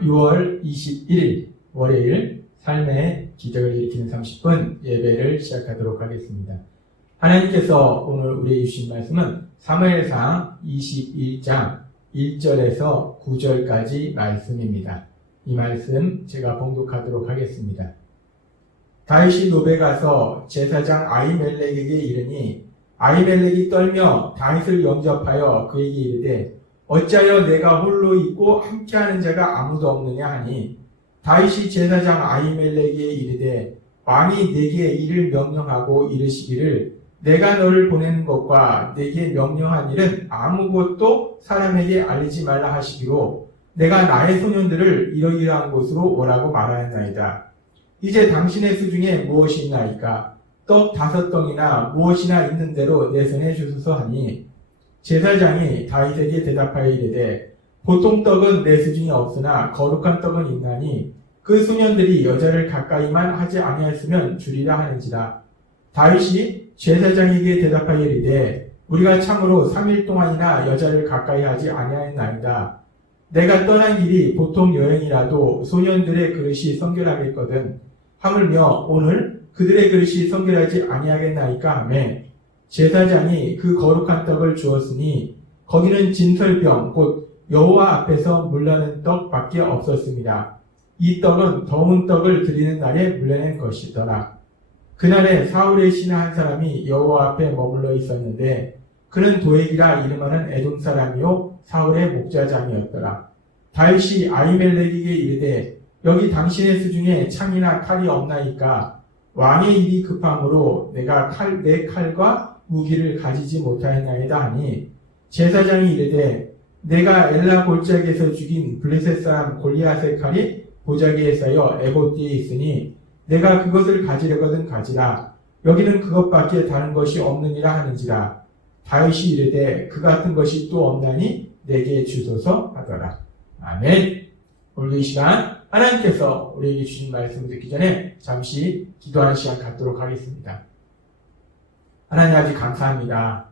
6월 21일 월요일 삶의 기적을 일으키는 30분 예배를 시작하도록 하겠습니다. 하나님께서 오늘 우리에게 주신 말씀은 사무엘상 21장 1절에서 9절까지 말씀입니다. 이 말씀 제가 봉독하도록 하겠습니다. 다윗이 노베 가서 제사장 아히멜렉에게 이르니 아히멜렉이 떨며 다윗을 영접하여 그에게 이르되 어찌하여 내가 홀로 있고 함께하는 자가 아무도 없느냐 하니 다윗이 제사장 아히멜렉에게 이르되 왕이 내게 이를 명령하고 이르시기를 내가 너를 보내는 것과 내게 명령한 일은 아무것도 사람에게 알리지 말라 하시기로 내가 나의 소년들을 이러이러한 곳으로 오라고 말하였나이다. 이제 당신의 수중에 무엇이 있나이까? 떡 5덩이나 무엇이나 있는 대로 내 손에 주소서 하니 제사장이 다윗에게 대답하여 이르되 보통 떡은 내 수중에 없으나 거룩한 떡은 있나니 그 소년들이 여자를 가까이만 하지 아니하였으면 주리라 하는지라. 다윗이 제사장에게 대답하여 이르되 우리가 참으로 3일 동안이나 여자를 가까이 하지 아니하였나이다. 내가 떠난 길이 보통 여행이라도 소년들의 그릇이 성결하겠거든. 하물며 오늘 그들의 그릇이 성결하지 아니하겠나이까 하매 제사장이 그 거룩한 떡을 주었으니 거기는 진설병 곧 여호와 앞에서 물러낸 떡밖에 없었습니다. 이 떡은 더운 떡을 드리는 날에 물려낸 것이더라. 그날에 사울의 신하 한 사람이 여호와 앞에 머물러 있었는데 그는 도액이라 이름하는 에돔 사람이요 사울의 목자장이었더라. 다윗이 아히멜렉에게 이르되 여기 당신의 수중에 창이나 칼이 없나이까? 왕의 일이 급함으로 내가 내 칼과 무기를 가지지 못하였나이다 하니 제사장이 이르되 내가 엘라 골짜기에서 죽인 블레셋 사람 골리앗의 칼이 보자기에 쌓여 에봇 뒤에 있으니 내가 그것을 가지려거든 가지라. 여기는 그것밖에 다른 것이 없느니라 하는지라. 다윗이 이르되 그 같은 것이 또 없나니 내게 주소서 하더라. 아멘. 오늘 이 시간 하나님께서 우리에게 주신 말씀을 듣기 전에 잠시 기도하는 시간 갖도록 하겠습니다. 하나님 아버지 감사합니다.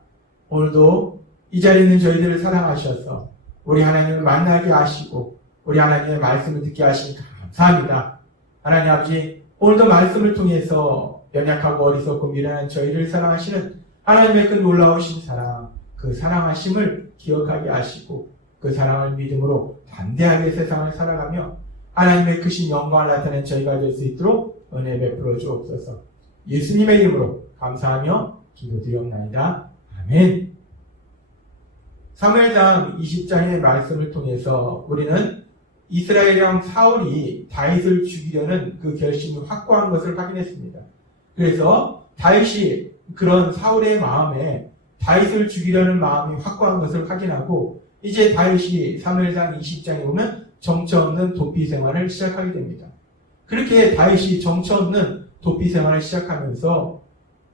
오늘도 이 자리에 있는 저희들을 사랑하셔서 우리 하나님을 만나게 하시고 우리 하나님의 말씀을 듣게 하시니 감사합니다. 하나님 아버지 오늘도 말씀을 통해서 연약하고 어리석고 미련한 저희를 사랑하시는 하나님의 그 놀라우신 사랑, 그 사랑하심을 기억하게 하시고 그 사랑을 믿음으로 담대하게 세상을 살아가며 하나님의 크신 영광을 나타낸 저희가 될 수 있도록 은혜 베풀어 주옵소서. 예수님의 이름으로 감사하며 기도드리옵나이다. 아멘. 사무엘상 20장의 말씀을 통해서 우리는 이스라엘 왕 사울이 다윗을 죽이려는 그 결심이 확고한 것을 확인했습니다. 그래서 다윗이 그런 사울의 마음에 다윗을 죽이려는 마음이 확고한 것을 확인하고 이제 다윗이 사무엘상 20장에 보면 정처 없는 도피 생활을 시작하게 됩니다. 그렇게 다윗이 정처 없는 도피 생활을 시작하면서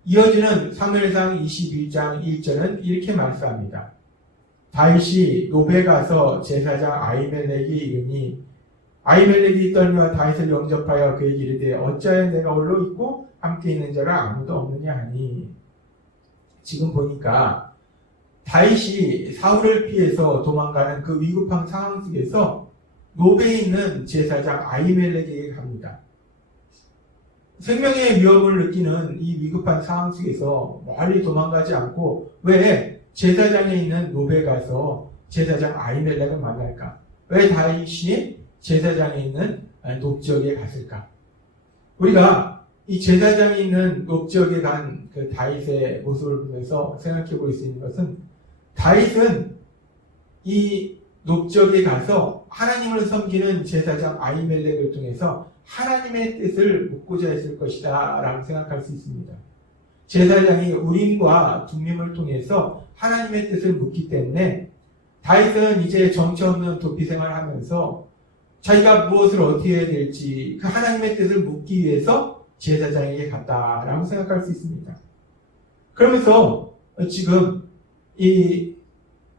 이어지는 사무엘상 21장 1절은 이렇게 말씀합니다. 다윗이 노베 가서 제사장 아히멜렉이 이르니 아히멜렉이 떨며 다윗을 영접하여 그에게 이르되 어찌하여 내가 홀로 있고 함께 있는 자가 아무도 없느냐 하니 지금 보니까 다윗이 사울을 피해서 도망가는 그 위급한 상황 속에서 노베에 있는 제사장 아히멜렉에게 갑니다. 생명의 위협을 느끼는 이 위급한 상황 속에서 멀리 도망가지 않고 왜 제사장에 있는 노베 가서 제사장 아히멜렉을 만날까? 왜 다윗이 제사장에 있는 높 지역에 갔을까? 우리가 이 제사장에 있는 높 지역에 간 그 다윗의 모습을 보면서 생각해 볼 수 있는 것은 다윗은 이 높 지역에 가서 하나님을 섬기는 제사장 아히멜렉을 통해서 하나님의 뜻을 묻고자 했을 것이다 라고 생각할 수 있습니다. 제사장이 우림과 둠밈을 통해서 하나님의 뜻을 묻기 때문에 다윗은 이제 정처 없는 도피 생활을 하면서 자기가 무엇을 어떻게 해야 될지 그 하나님의 뜻을 묻기 위해서 제사장에게 갔다라고 생각할 수 있습니다. 그러면서 지금 이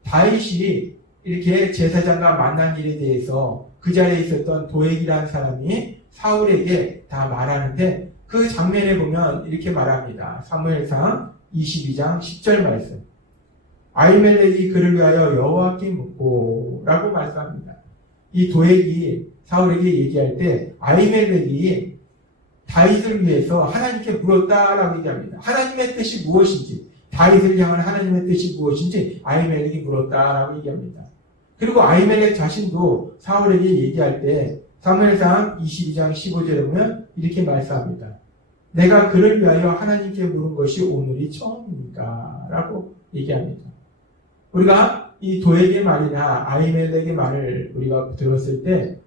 다윗이 이렇게 제사장과 만난 일에 대해서 그 자리에 있었던 도액이라는 사람이 사울에게 다 말하는데 그 장면에 보면 이렇게 말합니다. 사무엘상 22장 10절 말씀. 아히멜렉이 그를 위하여 여호와께 묻고 라고 말씀합니다. 이 도액이 사울에게 얘기할 때 아히멜렉이 다윗을 위해서 하나님께 물었다라고 얘기합니다. 하나님의 뜻이 무엇인지, 다윗을 향한 하나님의 뜻이 무엇인지 아히멜렉이 물었다라고 얘기합니다. 그리고 아히멜렉 자신도 사울에게 얘기할 때 사무엘상 22장 15절에 보면 이렇게 말씀합니다. 내가 그를 위하여 하나님께 물은 것이 오늘이 처음입니까? 라고 얘기합니다. 우리가 이 도액의 말이나 아히멜렉의 말을 우리가 들었을 때,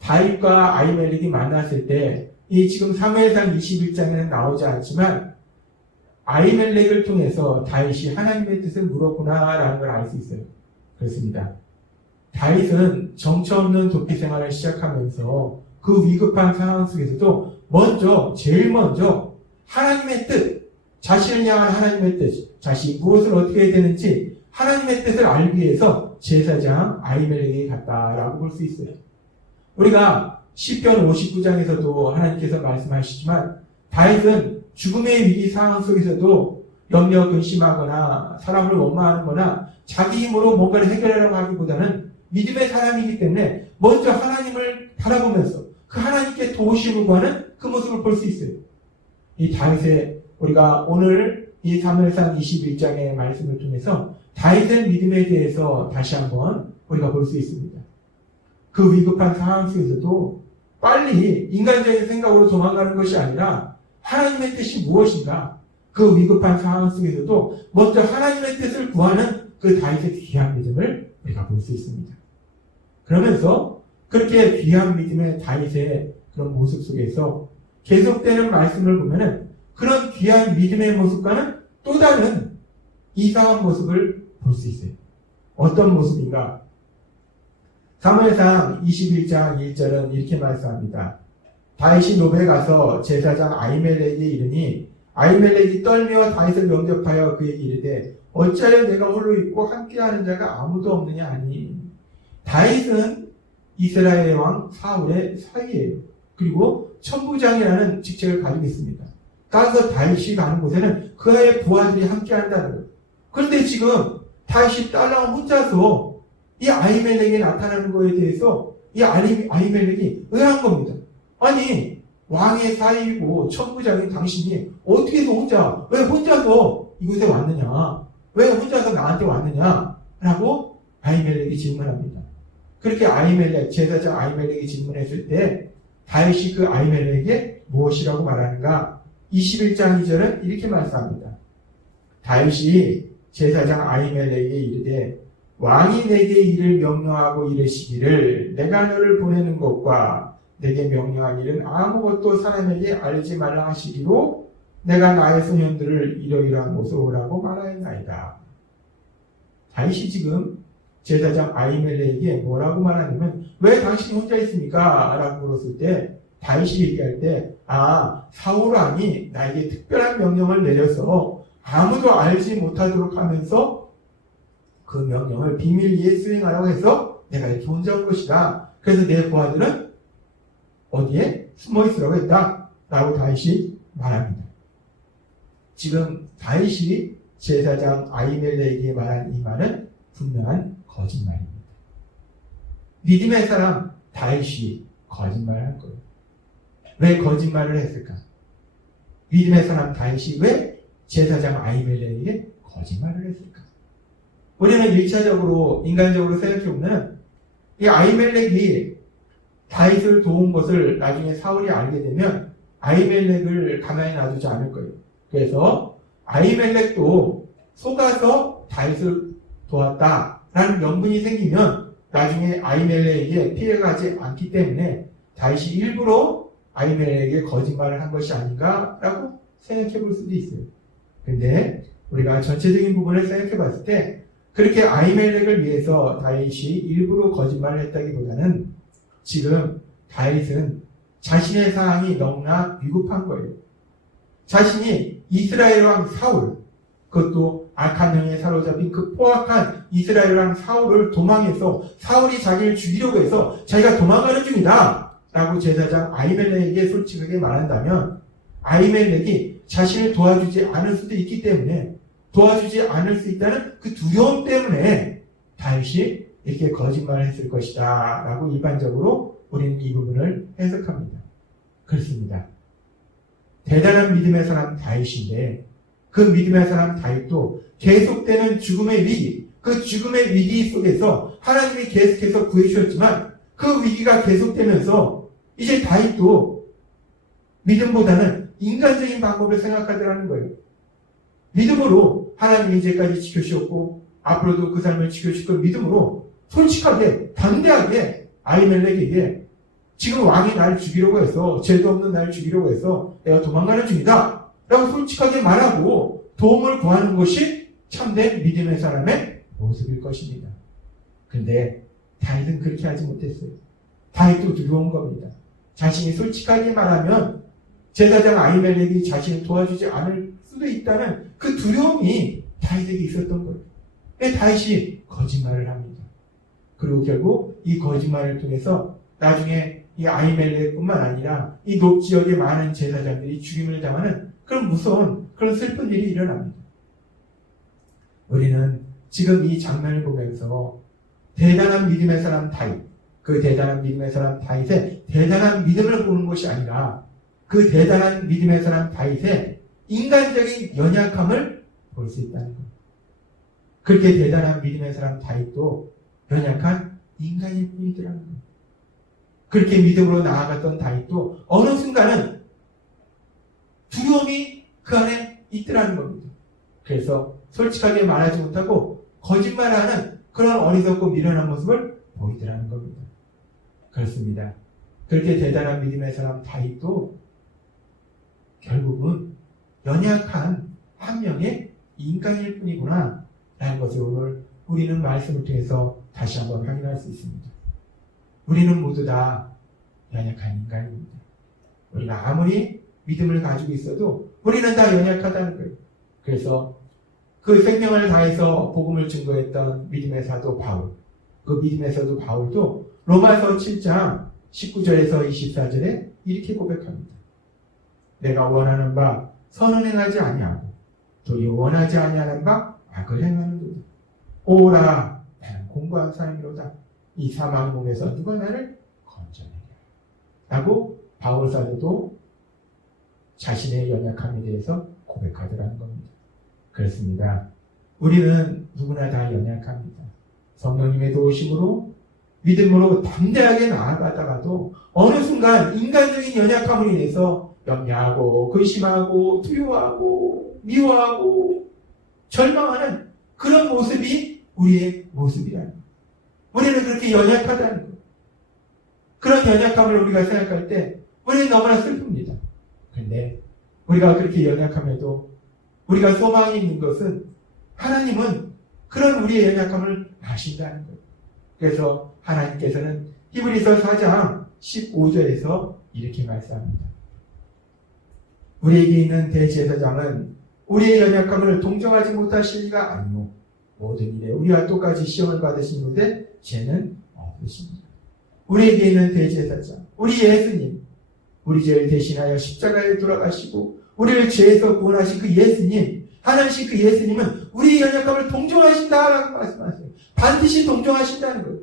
다윗과 아히멜렉이 만났을 때, 이 지금 사무엘상 21장에는 나오지 않지만, 아히멜렉을 통해서 다윗이 하나님의 뜻을 물었구나라는 걸 알 수 있어요. 그렇습니다. 다윗은 정처 없는 도피 생활을 시작하면서 그 위급한 상황 속에서도 제일 먼저 하나님의 뜻, 자신을 향한 하나님의 뜻, 자신이 무엇을 어떻게 해야 되는지 하나님의 뜻을 알기 위해서 제사장 아히멜렉에게 갔다라고 볼 수 있어요. 우리가 시편 59장에서도 하나님께서 말씀하시지만 다윗은 죽음의 위기 상황 속에서도 염려 근심하거나 사람을 원망하거나 자기 힘으로 뭔가를 해결하려고 하기보다는 믿음의 사람이기 때문에 먼저 하나님을 바라보면서 그 하나님께 도우심을 구하는 그 모습을 볼 수 있어요. 이 다윗의 우리가 오늘 이 사무엘상 21장의 말씀을 통해서 다윗의 믿음에 대해서 다시 한번 우리가 볼 수 있습니다. 그 위급한 상황 속에서도 빨리 인간적인 생각으로 도망가는 것이 아니라 하나님의 뜻이 무엇인가, 그 위급한 상황 속에서도 먼저 하나님의 뜻을 구하는 그 다윗의 귀한 믿음을 우리가 볼 수 있습니다. 그러면서 그렇게 귀한 믿음의 다윗의 그런 모습 속에서 계속되는 말씀을 보면은 그런 귀한 믿음의 모습과는 또 다른 이상한 모습을 볼 수 있어요. 어떤 모습인가? 사무엘상 21장 1절은 이렇게 말씀합니다. 다윗이 노베에 가서 제사장 아히멜렉에게 이르니 아히멜렉이 떨며 다윗을 영접하여 그에게 이르되 어찌하여 내가 홀로 있고 함께하는 자가 아무도 없느냐 하니, 다윗은 이스라엘 왕 사울의 사위예요. 그리고 천부장이라는 직책을 가지고 있습니다. 따라서 다윗이 가는 곳에는 그의 부하들이 함께한다는 거예요. 그런데 지금 다윗이 딸랑 혼자서 이 아히멜렉이 나타나는 것에 대해서 이 아히멜렉이 의아한 겁니다. 아니, 왕의 사위이고 천부장인 당신이 어떻게 해서 왜 혼자서 이곳에 왔느냐? 왜 혼자서 나한테 왔느냐? 라고 아히멜렉이 질문합니다. 그렇게 제사장 아히멜렉이 질문했을 때 다윗이 그 아히멜렉에게 무엇이라고 말하는가? 21장 2절은 이렇게 말씀합니다. 다윗이 제사장 아히멜렉에게 이르되 왕이 내게 이를 명령하고 이르시기를 내가 너를 보내는 것과 내게 명령한 일은 아무것도 사람에게 알지 말라 하시기로 내가 나의 소년들을 이러이러한 곳으로 오라고 말하였나이다. 다윗이 지금 제사장 아히멜렉에게 뭐라고 말하냐면 왜 당신이 혼자 있습니까? 라고 물었을 때 다윗이 얘기할 때 사울 왕이 나에게 특별한 명령을 내려서 아무도 알지 못하도록 하면서 그 명령을 비밀리에 수행하라고 해서 내가 이렇게 혼자 온 것이다. 그래서 내 부하들은 어디에 숨어 있으라고 했다. 라고 다윗이 말합니다. 지금 다윗이 제사장 아히멜렉에게 말한 이 말은 분명한 거짓말입니다. 믿음의 사람 다윗이 거짓말을 할 거예요. 왜 거짓말을 했을까? 믿음의 사람 다윗이 왜 제사장 아히멜렉에게 거짓말을 했을까? 우리는 1차적으로 인간적으로 생각해보면 이 아히멜렉이 다윗을 도운 것을 나중에 사울이 알게 되면 아히멜렉을 가만히 놔두지 않을 거예요. 그래서 아히멜렉도 속아서 다윗을 도왔다라는 명분이 생기면 나중에 아히멜렉에게 피해가 가지 않기 때문에 다윗이 일부러 아히멜렉에게 거짓말을 한 것이 아닌가라고 생각해 볼 수도 있어요. 근데 우리가 전체적인 부분을 생각해 봤을 때 그렇게 아히멜렉을 위해서 다윗이 일부러 거짓말을 했다기보다는 지금 다윗은 자신의 상황이 너무나 위급한 거예요. 자신이 이스라엘 왕 사울, 그것도 악한 영에 사로잡힌 그 포악한 이스라엘 왕 사울을 도망해서 사울이 자기를 죽이려고 해서 자기가 도망가는 중이다 라고 제사장 아히멜렉에게 솔직하게 말한다면 아히멜렉이 자신을 도와주지 않을 수도 있기 때문에 도와주지 않을 수 있다는 그 두려움 때문에 다윗이 이렇게 거짓말을 했을 것이다 라고 일반적으로 우리는 이 부분을 해석합니다. 그렇습니다. 대단한 믿음의 사람 다윗인데 그 믿음의 사람 다윗도 계속되는 죽음의 위기, 그 죽음의 위기 속에서 하나님이 계속해서 구해주셨지만 그 위기가 계속되면서 이제 다윗도 믿음보다는 인간적인 방법을 생각하더라는 거예요. 믿음으로 하나님이 이제까지 지켜주셨고 앞으로도 그 삶을 지켜주실 걸 믿음으로 솔직하게 담대하게 아히멜렉에게 지금 왕이 날 죽이려고 해서 죄도 없는 날 죽이려고 해서 내가 도망가는 중이다 라고 솔직하게 말하고 도움을 구하는 것이 참된 믿음의 사람의 모습일 것입니다. 근데 다윗은 그렇게 하지 못했어요. 다윗도 두려운 겁니다. 자신이 솔직하게 말하면 제사장 아히멜렉이 자신을 도와주지 않을 수도 있다는 그 두려움이 다윗에게 있었던 거예요. 다윗이 거짓말을 합니다. 그리고 결국 이 거짓말을 통해서 나중에 이 아히멜렉뿐만 아니라 이 높 지역의 많은 제사장들이 죽임을 당하는 그런 무서운 그런 슬픈 일이 일어납니다. 우리는 지금 이 장면을 보면서 대단한 믿음의 사람 다윗, 그 대단한 믿음의 사람 다윗의 대단한 믿음을 보는 것이 아니라 그 대단한 믿음의 사람 다윗의 인간적인 연약함을 볼 수 있다는 겁니다. 그렇게 대단한 믿음의 사람 다윗도 연약한 인간일 뿐이더라는 겁니다. 그렇게 믿음으로 나아갔던 다윗도 어느 순간은 두려움이 그 안에 있더라는 겁니다. 그래서 솔직하게 말하지 못하고 거짓말하는 그런 어리석고 미련한 모습을 보이더라는 겁니다. 그렇습니다. 그렇게 대단한 믿음의 사람 다윗도 결국은 연약한 한 명의 인간일 뿐이구나 라는 것을 오늘 우리는 말씀을 통해서 다시 한번 확인할 수 있습니다. 우리는 모두 다 연약한 인간입니다. 우리가 아무리 믿음을 가지고 있어도 우리는 다 연약하다는 거예요. 그래서 그 생명을 다해서 복음을 증거했던 믿음의 사도 바울, 그 믿음의 사도 바울도 로마서 7장 19절에서 24절에 이렇게 고백합니다. 내가 원하는 바 선은 행하지 아니하고 도리어 원하지 아니하는 바 악을 행하는도다. 오라 나는 공고한 사람이로다. 이 사망의 몸에서 누가 나를 건져내랴. 라고 바울 사도도 자신의 연약함에 대해서 고백하더라는 겁니다. 그렇습니다. 우리는 누구나 다 연약합니다. 성령님의 도우심으로 믿음으로 담대하게 나아가다가도 어느 순간 인간적인 연약함으로 인해서 염려하고 근심하고 두려워하고 미워하고 절망하는 그런 모습이 우리의 모습이라는 거예요. 우리는 그렇게 연약하다는 거예요. 그런 연약함을 우리가 생각할 때 우리는 너무나 슬픕니다. 그런데 우리가 그렇게 연약함에도 우리가 소망이 있는 것은 하나님은 그런 우리의 연약함을 아신다는 거예요. 그래서 하나님께서는 히브리서 4장 15절에서 이렇게 말씀합니다. 우리에게 있는 대제사장은 우리의 연약함을 동정하지 못하실 리가 아니오. 모든 일에 우리와 똑같이 시험을 받으시는데 죄는 없으십니다. 우리에게 있는 대제사장, 우리 예수님, 우리 죄를 대신하여 십자가에 돌아가시고 우리를 죄에서 구원하신 그 예수님, 하나님 그 예수님은 우리의 연약함을 동정하신다라고 말씀하세요. 반드시 동정하신다는 거예요.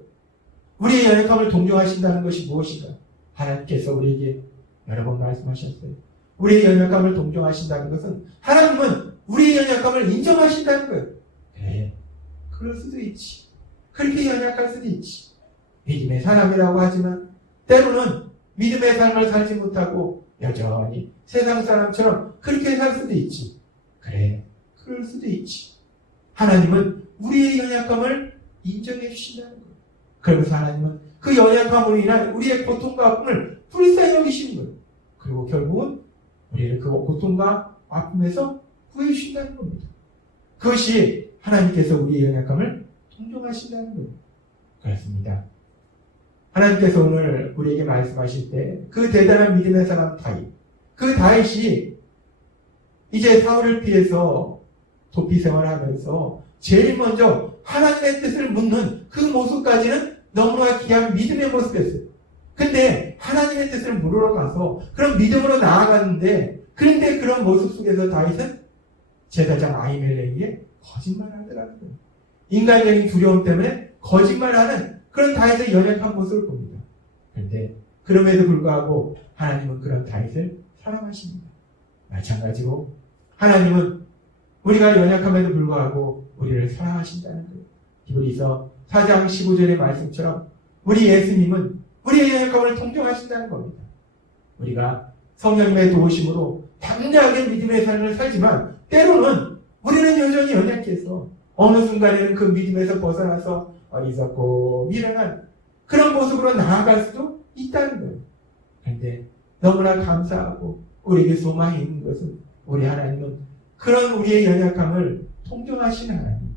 우리의 연약함을 동정하신다는 것이 무엇인가? 하나님께서 우리에게 여러 번 말씀하셨어요. 우리의 연약함을 동정하신다는 것은 하나님은 우리의 연약함을 인정하신다는 거예요. 그래, 그럴 수도 있지. 그렇게 연약할 수도 있지. 믿음의 사람이라고 하지만 때로는 믿음의 삶을 살지 못하고 여전히 세상 사람처럼 그렇게 살 수도 있지. 그래, 그럴 수도 있지. 하나님은 우리의 연약함을 인정해 주신다는 거예요. 그러면서 하나님은 그 연약함으로 인한 우리의 고통과 아픔을 불쌍히 여기시는 거예요. 그리고 결국은 우리를 그 고통과 아픔에서 구해 주신다는 겁니다. 그것이 하나님께서 우리의 연약함을 동정하신다는 거예요. 그렇습니다. 하나님께서 오늘 우리에게 말씀하실 때 그 대단한 믿음의 사람 다윗, 그 다윗이 이제 사울을 피해서 도피 생활하면서 제일 먼저 하나님의 뜻을 묻는 그 모습까지는 너무나 귀한 믿음의 모습이었어요. 근데 하나님의 뜻을 물으러 가서 그런 믿음으로 나아갔는데, 그런데 그런 모습 속에서 다윗은 제사장 아히멜렉에게 거짓말을 하더라고요. 인간적인 두려움 때문에 거짓말하는 그런 다윗의 연약한 모습을 봅니다. 그런데 그럼에도 불구하고 하나님은 그런 다윗을 사랑하십니다. 마찬가지로 하나님은 우리가 연약함에도 불구하고 우리를 사랑하신다는 거예요. 히브리서 4장 15절의 말씀처럼 우리 예수님은 우리의 연약함을 통정하신다는 겁니다. 우리가 성령님의 도우심으로 담대하게 믿음의 삶을 살지만 때로는 우리는 여전히 연약해서 어느 순간에는 그 믿음에서 벗어나서 어리석고 미련한 그런 모습으로 나아갈 수도 있다는 거예요. 그런데 너무나 감사하고 우리에게 소망이 있는 것은 우리 하나님은 그런 우리의 연약함을 통정하신 하나님,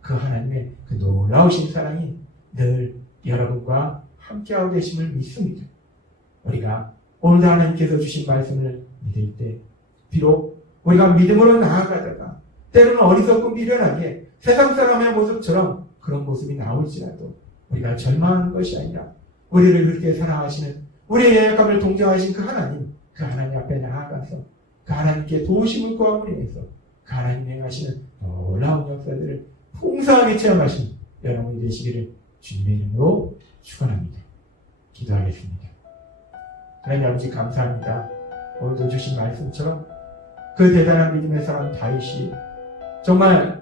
그 하나님의 그 놀라우신 사랑이 늘 여러분과 함께하고 계심을 믿습니다. 우리가 오늘도 하나님께서 주신 말씀을 믿을 때 비록 우리가 믿음으로 나아가다가 때로는 어리석고 미련하게 세상 사람의 모습처럼 그런 모습이 나올지라도 우리가 절망하는 것이 아니라 우리를 그렇게 사랑하시는 우리의 연약함을 동정하신 그 하나님 앞에 나아가서 그 하나님께 도우심을 구함으로 인해서 그 하나님이 행하시는 놀라운 역사들을 풍성하게 체험하신 여러분이 되시기를 주님의 이름으로 축원합니다. 기도하겠습니다. 하나님 아버지 감사합니다. 오늘도 주신 말씀처럼 그 대단한 믿음의 사람 다윗이 정말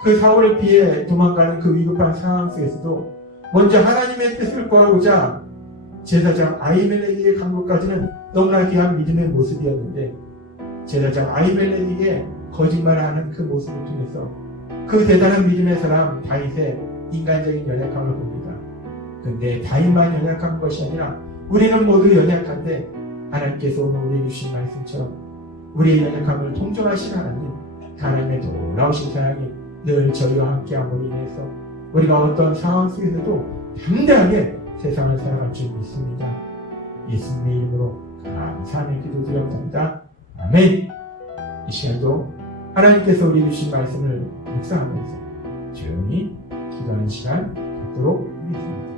그 사울을 피해 도망가는 그 위급한 상황 속에서도 먼저 하나님의 뜻을 구하고자 제사장 아히멜렉에게 간 것까지는 너무나 귀한 믿음의 모습이었는데 제사장 아히멜렉에게 거짓말하는 그 모습을 통해서 그 대단한 믿음의 사람 다윗의 인간적인 연약함을 봅니다. 그런데 다윗만 연약한 것이 아니라 우리는 모두 연약한데 하나님께서 오늘 우리에게 주신 말씀처럼 우리의 연약함을 통정하신 하나님의 놀라우신 사랑이 늘 저희와 함께함으로 인해서 우리가 어떤 상황 속에서도 담대하게 세상을 살아갈 줄 믿습니다. 예수님의 이름으로 감사하며 기도드렸습니다. 아멘. 이 시간도 하나님께서 우리에게 주신 말씀을 묵상하면서 조용히 기도하는 시간 갖도록 하겠습니다.